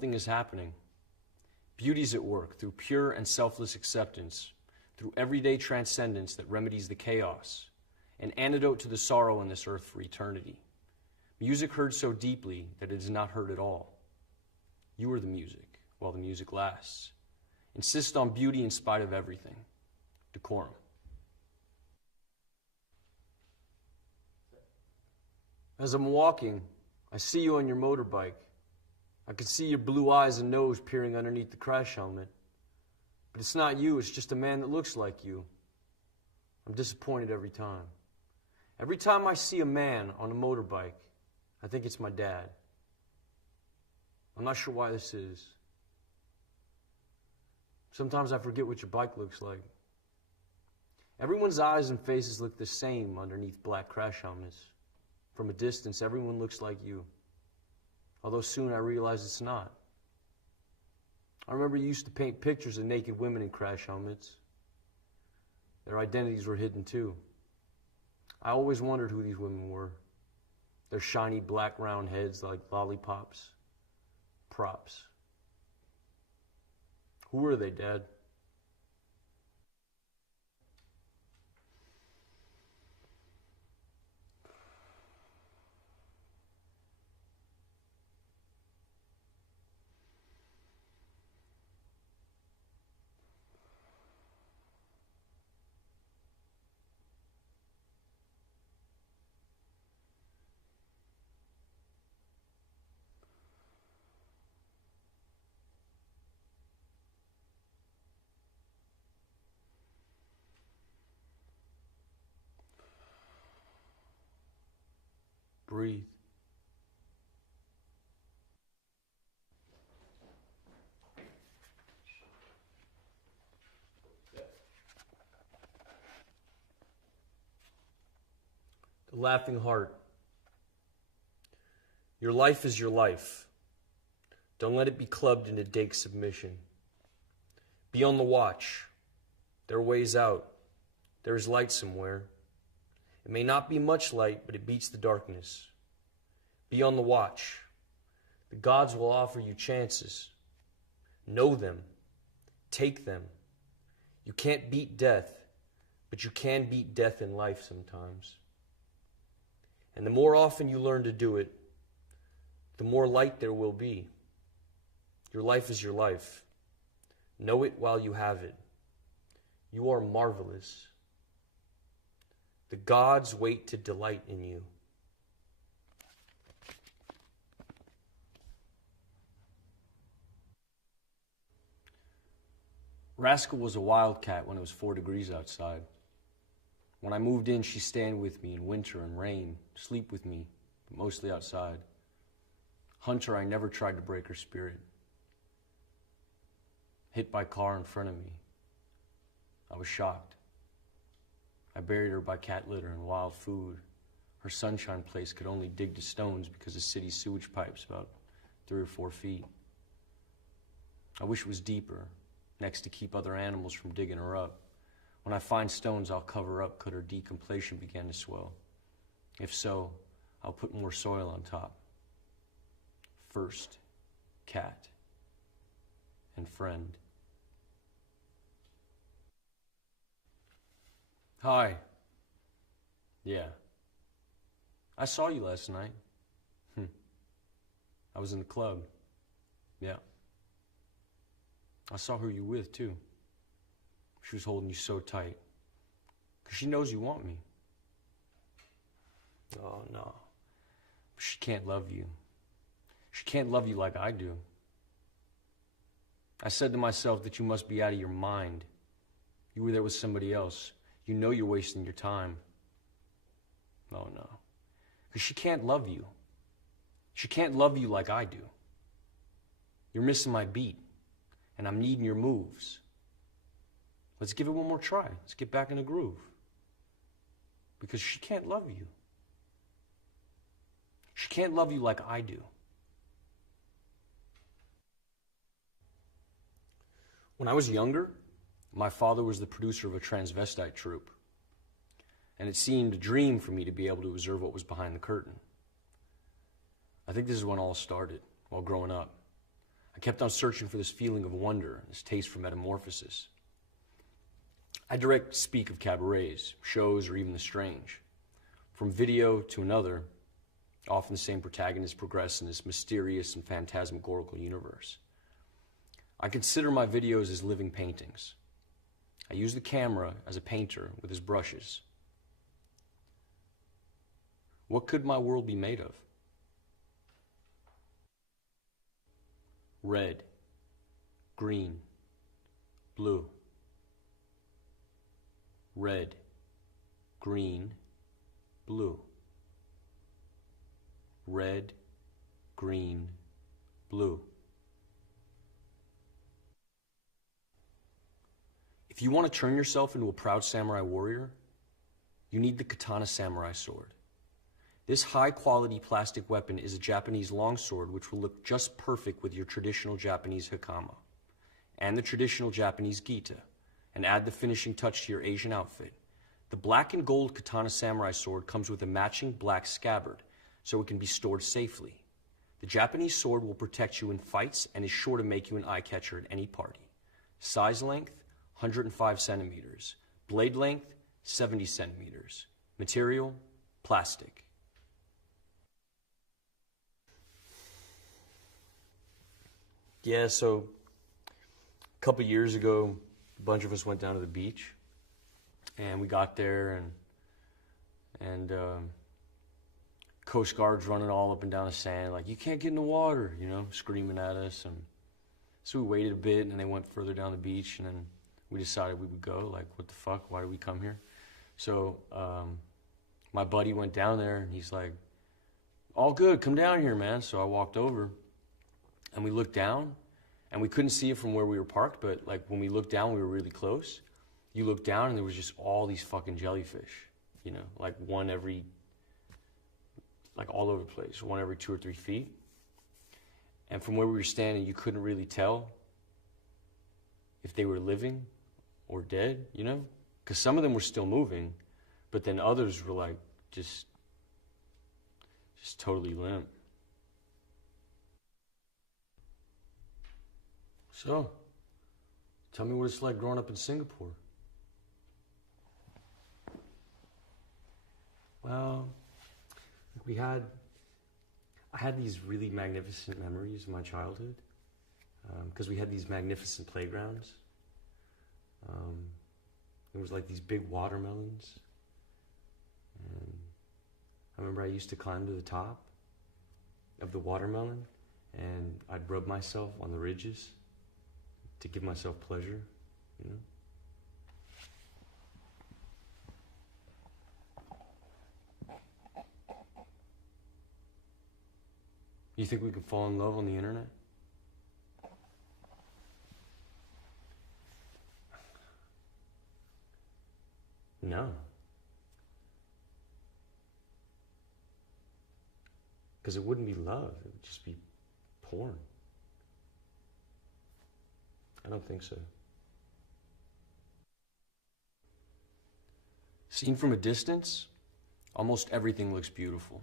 Something is happening. Beauty's at work through pure and selfless acceptance, through everyday transcendence that remedies the chaos, an antidote to the sorrow on this earth for eternity. Music heard so deeply that it is not heard at all. You are the music, while the music lasts. Insist on beauty in spite of everything. Decorum. As I'm walking, I see you on your motorbike. I can see your blue eyes and nose peering underneath the crash helmet. But it's not you, it's just a man that looks like you. I'm disappointed every time. Every time I see a man on a motorbike, I think it's my dad. I'm not sure why this is. Sometimes I forget what your bike looks like. Everyone's eyes and faces look the same underneath black crash helmets. From a distance, everyone looks like you. Although soon I realized it's not. I remember you used to paint pictures of naked women in crash helmets. Their identities were hidden too. I always wondered who these women were. Their shiny black round heads like lollipops. Props. Who were they, Dad? Breathe. The Laughing Heart. Your life is your life. Don't let it be clubbed into dake submission. Be on the watch. There are ways out. There is light somewhere. It may not be much light, but it beats the darkness. Be on the watch. The gods will offer you chances. Know them. Take them. You can't beat death, but you can beat death in life sometimes. And the more often you learn to do it, the more light there will be. Your life is your life. Know it while you have it. You are marvelous. The gods wait to delight in you. Rascal was a wildcat when it was 4 degrees outside. When I moved in, she stayed with me in winter and rain, sleep with me, but mostly outside. Hunter, I never tried to break her spirit. Hit by car in front of me. I was shocked. I buried her by cat litter and wild food. Her sunshine place could only dig to stones because the city's sewage pipe's about 3 or 4 feet. I wish it was deeper, next to keep other animals from digging her up. When I find stones, I'll cover up could her decompletion begin to swell. If so, I'll put more soil on top. First, cat and friend. Hi. Yeah. I saw you last night. I was in the club. Yeah. I saw who you were with, too. She was holding you so tight. 'Cause she knows you want me. Oh, no. But she can't love you. She can't love you like I do. I said to myself that you must be out of your mind. You were there with somebody else. You know you're wasting your time. Oh, no. Because she can't love you. She can't love you like I do. You're missing my beat, and I'm needing your moves. Let's give it one more try. Let's get back in the groove. Because she can't love you. She can't love you like I do. When I was younger, my father was the producer of a transvestite troupe. And it seemed a dream for me to be able to observe what was behind the curtain. I think this is when all started, while growing up. I kept on searching for this feeling of wonder, this taste for metamorphosis. I direct speak of cabarets, shows, or even the strange. From video to another, often the same protagonists progress in this mysterious and phantasmagorical universe. I consider my videos as living paintings. I use the camera as a painter with his brushes. What could my world be made of? Red, green, blue. Red, green, blue. Red, green, blue. If you want to turn yourself into a proud samurai warrior, you need the katana samurai sword. This high-quality plastic weapon is a Japanese longsword which will look just perfect with your traditional Japanese hakama and the traditional Japanese gita, and add the finishing touch to your Asian outfit. The black and gold katana samurai sword comes with a matching black scabbard, so it can be stored safely. The Japanese sword will protect you in fights and is sure to make you an eye-catcher at any party. Size length, 105 centimeters. Blade length, 70 centimeters. Material, plastic. Yeah, so a couple years ago, a bunch of us went down to the beach, and we got there, and Coast Guard's running all up and down the sand, like, you can't get in the water, you know, screaming at us. And so we waited a bit, and they went further down the beach, and then we decided we would go. Like, what the fuck? Why did we come here? So my buddy went down there, and he's like, all good, come down here, man. So I walked over, and we looked down, and we couldn't see it from where we were parked, but like when we looked down, we were really close. You looked down, and there was just all these fucking jellyfish, you know, like one every, like all over the place, one every 2 or 3 feet. And from where we were standing, you couldn't really tell if they were living or dead, you know? Because some of them were still moving, but then others were like just totally limp. So, tell me what it's like growing up in Singapore. Well, I had these really magnificent memories of my childhood, because we had these magnificent playgrounds. There was like these big watermelons, and I remember I used to climb to the top of the watermelon, and I'd rub myself on the ridges to give myself pleasure, you know? You think we can fall in love on the internet? No. Because it wouldn't be love, it would just be porn. I don't think so. Seen from a distance, almost everything looks beautiful.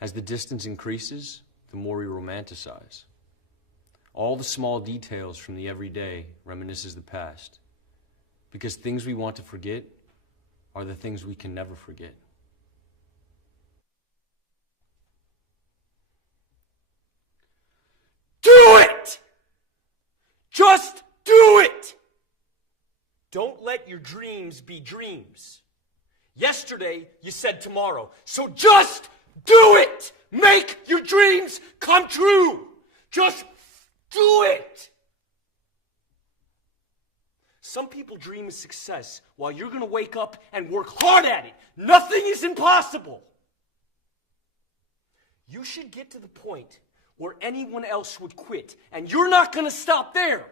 As the distance increases, the more we romanticize. All the small details from the everyday reminisces the past, because things we want to forget are the things we can never forget. Do it! Just do it! Don't let your dreams be dreams. Yesterday, you said tomorrow, so just do it! Make your dreams come true! Just do it! Some people dream of success while you're going to wake up and work hard at it. Nothing is impossible. You should get to the point where anyone else would quit, and you're not going to stop there.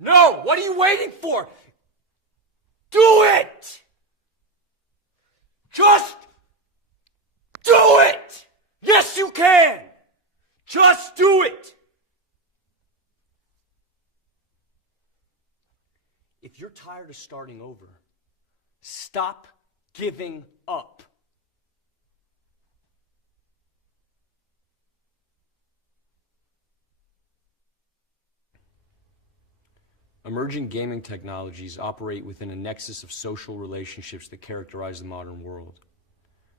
No, what are you waiting for? Do it! Just do it! Yes, you can! Just do it! If you're tired of starting over, stop giving up. Emerging gaming technologies operate within a nexus of social relationships that characterize the modern world.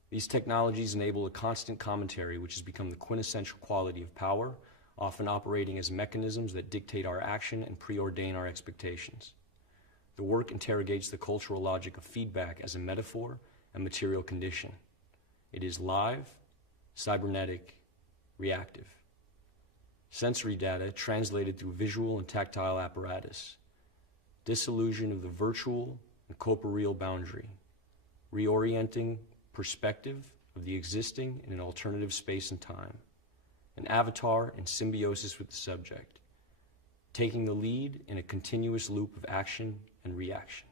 These technologies enable a constant commentary which has become the quintessential quality of power, often operating as mechanisms that dictate our action and preordain our expectations. The work interrogates the cultural logic of feedback as a metaphor and material condition. It is live, cybernetic, reactive. Sensory data translated through visual and tactile apparatus. Disillusion of the virtual and corporeal boundary. Reorienting perspective of the existing in an alternative space and time. An avatar in symbiosis with the subject. Taking the lead in a continuous loop of action and reaction.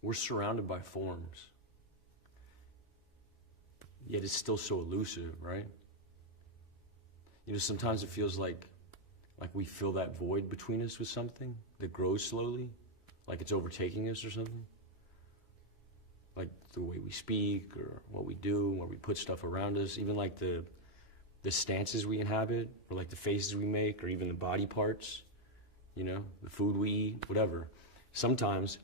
We're surrounded by forms, yet it's still so elusive, right? You know, sometimes it feels like we fill that void between us with something that grows slowly, like it's overtaking us or something. Like the way we speak or what we do, where we put stuff around us, even like the stances we inhabit, or like the faces we make, or even the body parts, you know, the food we eat, whatever. Sometimes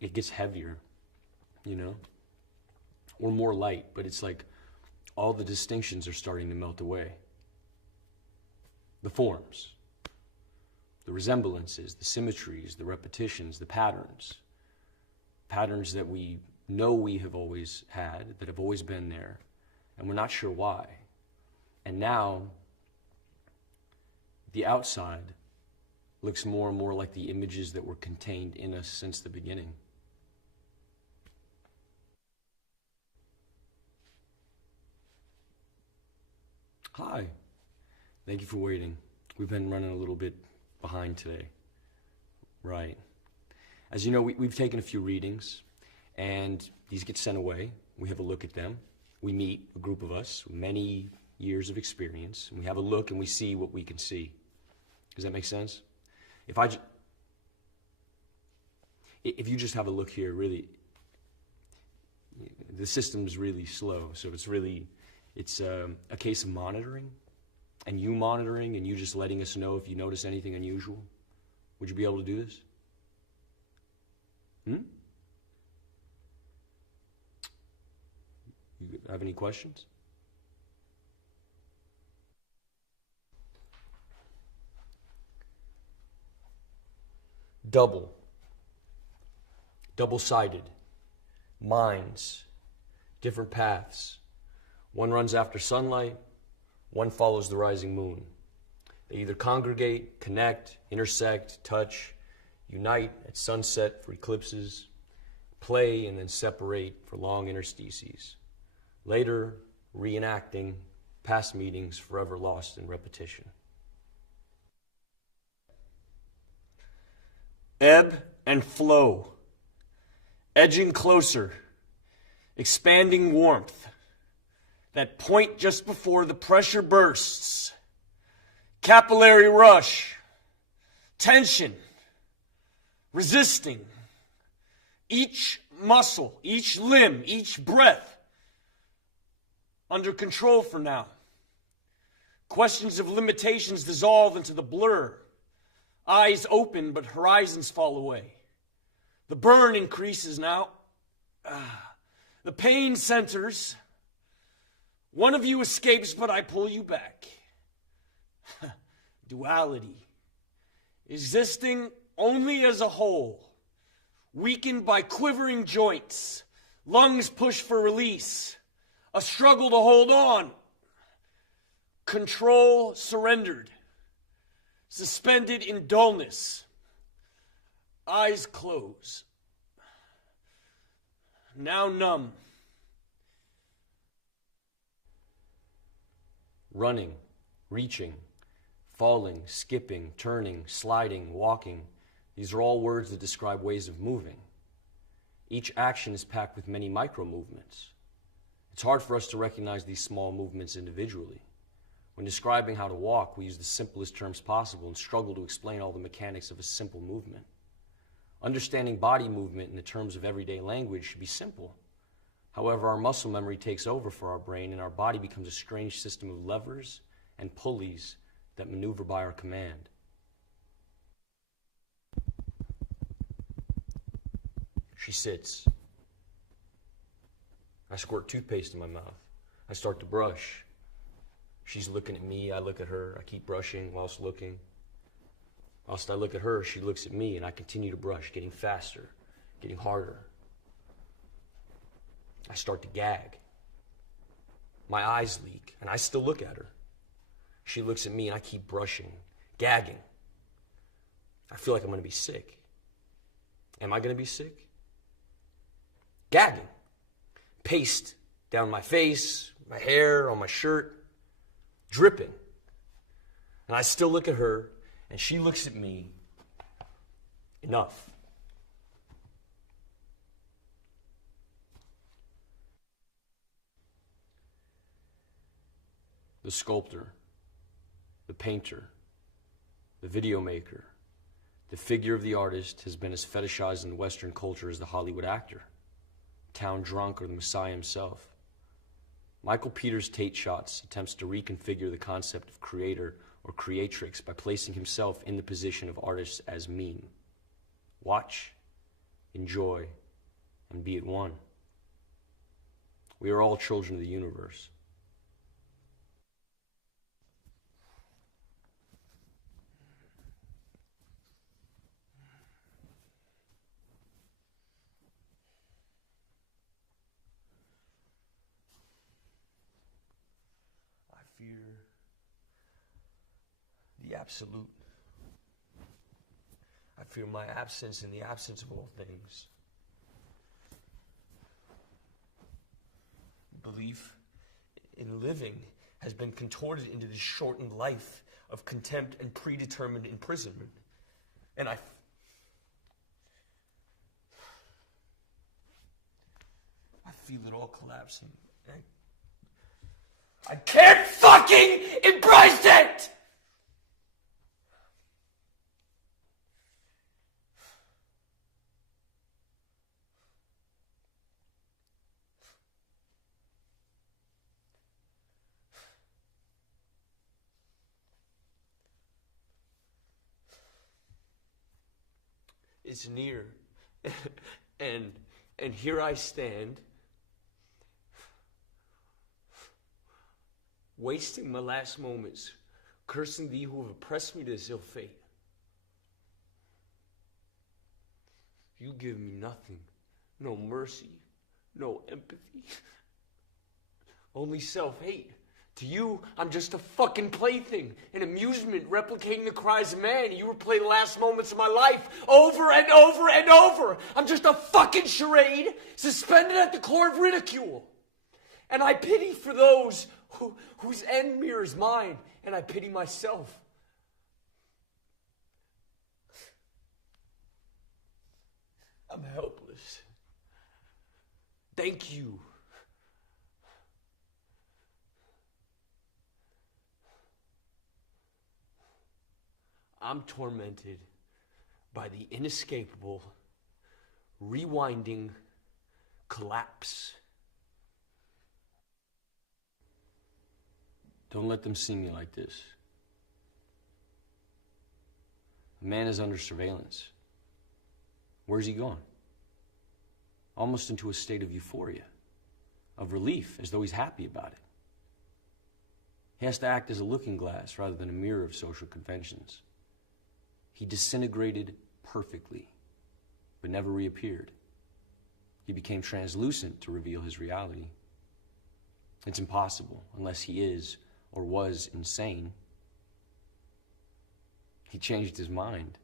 it gets heavier, you know, or more light, but it's like all the distinctions are starting to melt away. The forms, the resemblances, the symmetries, the repetitions, the patterns that we know we have always had, that have always been there, and we're not sure why. And now, the outside looks more and more like the images that were contained in us since the beginning. Hi. Thank you for waiting. We've been running a little bit behind today. Right. As you know, we've taken a few readings, and these get sent away. We have a look at them. We meet, a group of us, many years of experience, and we have a look and we see what we can see. Does that make sense? If you just have a look here, really, the system's really slow, so it's a case of monitoring, and you monitoring, and you just letting us know if you notice anything unusual. Would you be able to do this? You have any questions? Double-sided, minds, different paths. One runs after sunlight, one follows the rising moon. They either congregate, connect, intersect, touch, unite at sunset for eclipses, play and then separate for long interstices. Later, reenacting past meetings forever lost in repetition. Ebb and flow, edging closer, expanding warmth, that point just before the pressure bursts, capillary rush, tension, resisting, each muscle, each limb, each breath, under control for now. Questions of limitations dissolve into the blur. Eyes open, but horizons fall away. The burn increases now. The pain centers. One of you escapes, but I pull you back. Duality. Existing only as a whole. Weakened by quivering joints. Lungs push for release. A struggle to hold on. Control surrendered. Suspended in dullness. Eyes close. Now numb. Running, reaching, falling, skipping, turning, sliding, walking. These are all words that describe ways of moving. Each action is packed with many micro movements. It's hard for us to recognize these small movements individually. When describing how to walk, we use the simplest terms possible and struggle to explain all the mechanics of a simple movement. Understanding body movement in the terms of everyday language should be simple. However, our muscle memory takes over for our brain, and our body becomes a strange system of levers and pulleys that maneuver by our command. She sits. I squirt toothpaste in my mouth. I start to brush. She's looking at me, I look at her. I keep brushing whilst looking. Whilst I look at her, she looks at me, and I continue to brush, getting faster, getting harder. I start to gag. My eyes leak, and I still look at her. She looks at me, and I keep brushing, gagging. I feel like I'm going to be sick. Am I going to be sick? Gagging. Paste down my face, my hair, on my shirt, dripping. And I still look at her, and she looks at me. Enough. The sculptor, the painter, the video maker, the figure of the artist has been as fetishized in Western culture as the Hollywood actor, town drunk, or the Messiah himself. Michael Peters' Tate Shots attempts to reconfigure the concept of creator or creatrix by placing himself in the position of artist as meme. Watch, enjoy, and be at one. We are all children of the universe. I fear the absolute. I fear my absence in the absence of all things. Belief in living has been contorted into this shortened life of contempt and predetermined imprisonment. And I feel it all collapsing. I can't fucking embrace it! It's near. and here I stand, wasting my last moments, cursing thee who have oppressed me to this ill fate. You give me nothing, no mercy, no empathy, only self-hate. To you, I'm just a fucking plaything, an amusement replicating the cries of man. You replay the last moments of my life over and over and over. I'm just a fucking charade suspended at the core of ridicule. And I pity for those whose end mirrors mine, and I pity myself. I'm helpless. Thank you. I'm tormented by the inescapable, rewinding collapse. Don't let them see me like this. A man is under surveillance. Where's he gone? Almost into a state of euphoria, of relief, as though he's happy about it. He has to act as a looking glass rather than a mirror of social conventions. He disintegrated perfectly, but never reappeared. He became translucent to reveal his reality. It's impossible unless he is or was insane. He changed his mind.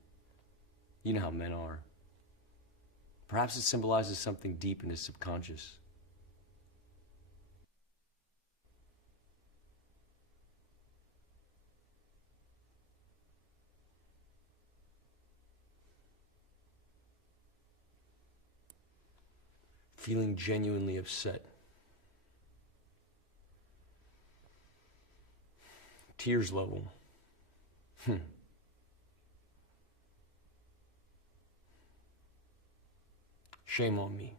You know how men are. Perhaps it symbolizes something deep in his subconscious. Feeling genuinely upset. Tears level. Shame on me.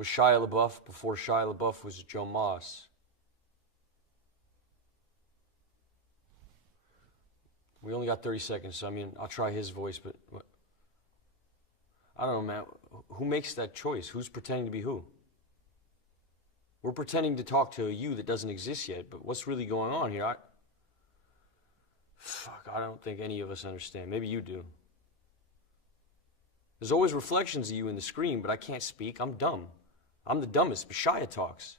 Was Shia LaBeouf before Shia LaBeouf was Joe Moss. We only got 30 seconds, so I mean, I'll try his voice, but I don't know, man. Who makes that choice? Who's pretending to be who? We're pretending to talk to a you that doesn't exist yet, but what's really going on here? I don't think any of us understand. Maybe you do. There's always reflections of you in the screen, but I can't speak. I'm dumb. I'm the dumbest, but Shia talks.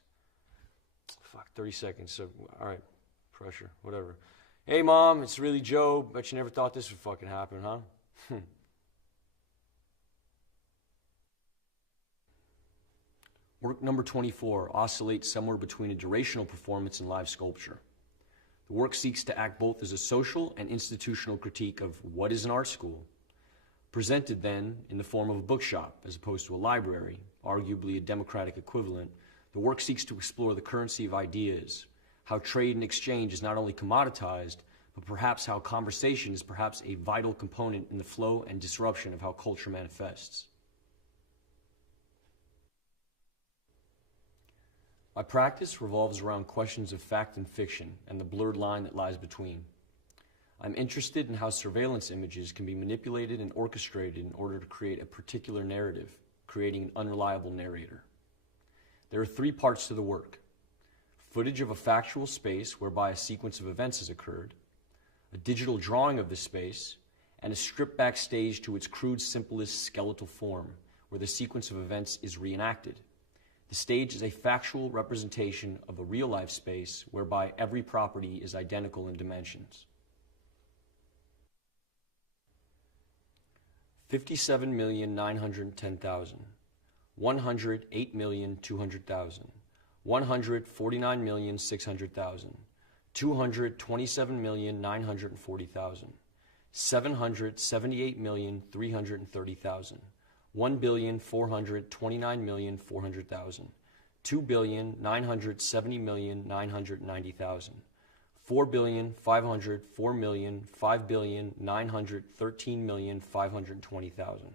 30 seconds, so, all right, pressure, whatever. Hey, Mom, it's really Joe. Bet you never thought this would fucking happen, huh? Work number 24 oscillates somewhere between a durational performance and live sculpture. The work seeks to act both as a social and institutional critique of what is an art school, presented then in the form of a bookshop as opposed to a library, arguably a democratic equivalent. The work seeks to explore the currency of ideas, how trade and exchange is not only commoditized, but perhaps how conversation is perhaps a vital component in the flow and disruption of how culture manifests. My practice revolves around questions of fact and fiction and the blurred line that lies between. I'm interested in how surveillance images can be manipulated and orchestrated in order to create a particular narrative, creating an unreliable narrator. There are 3 parts to the work: footage of a factual space whereby a sequence of events has occurred, a digital drawing of this space, and a strip back stage to its crude, simplest skeletal form, where the sequence of events is reenacted. The stage is a factual representation of a real-life space whereby every property is identical in dimensions. 57,910,000, 108,200,000, 149,600,000, 227,940,000, 778,330,000, 1,429,400,000, 2,970,990,000, 4,504,000,5,913,520,000.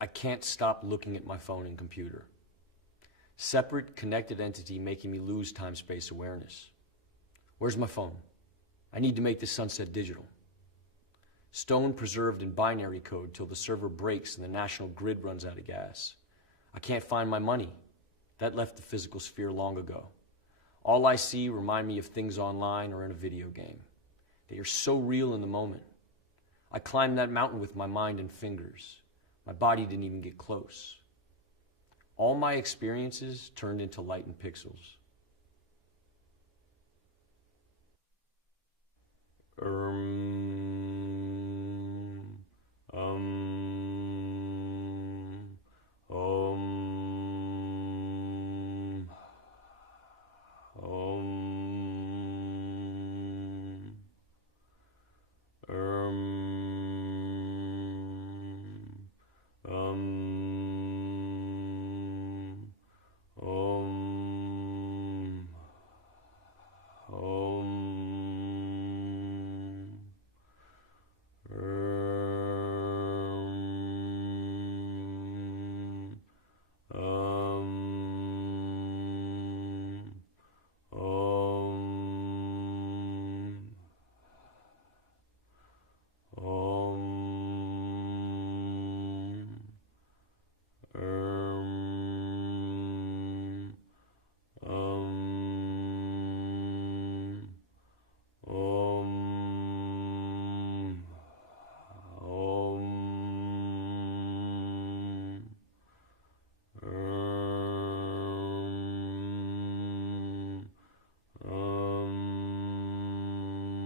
I can't stop looking at my phone and computer. Separate, connected entity making me lose time-space awareness. Where's my phone? I need to make this sunset digital. Stone preserved in binary code till the server breaks and the national grid runs out of gas. I can't find my money. That left the physical sphere long ago. All I see remind me of things online or in a video game. They are so real in the moment. I climbed that mountain with my mind and fingers. My body didn't even get close. All my experiences turned into light and pixels.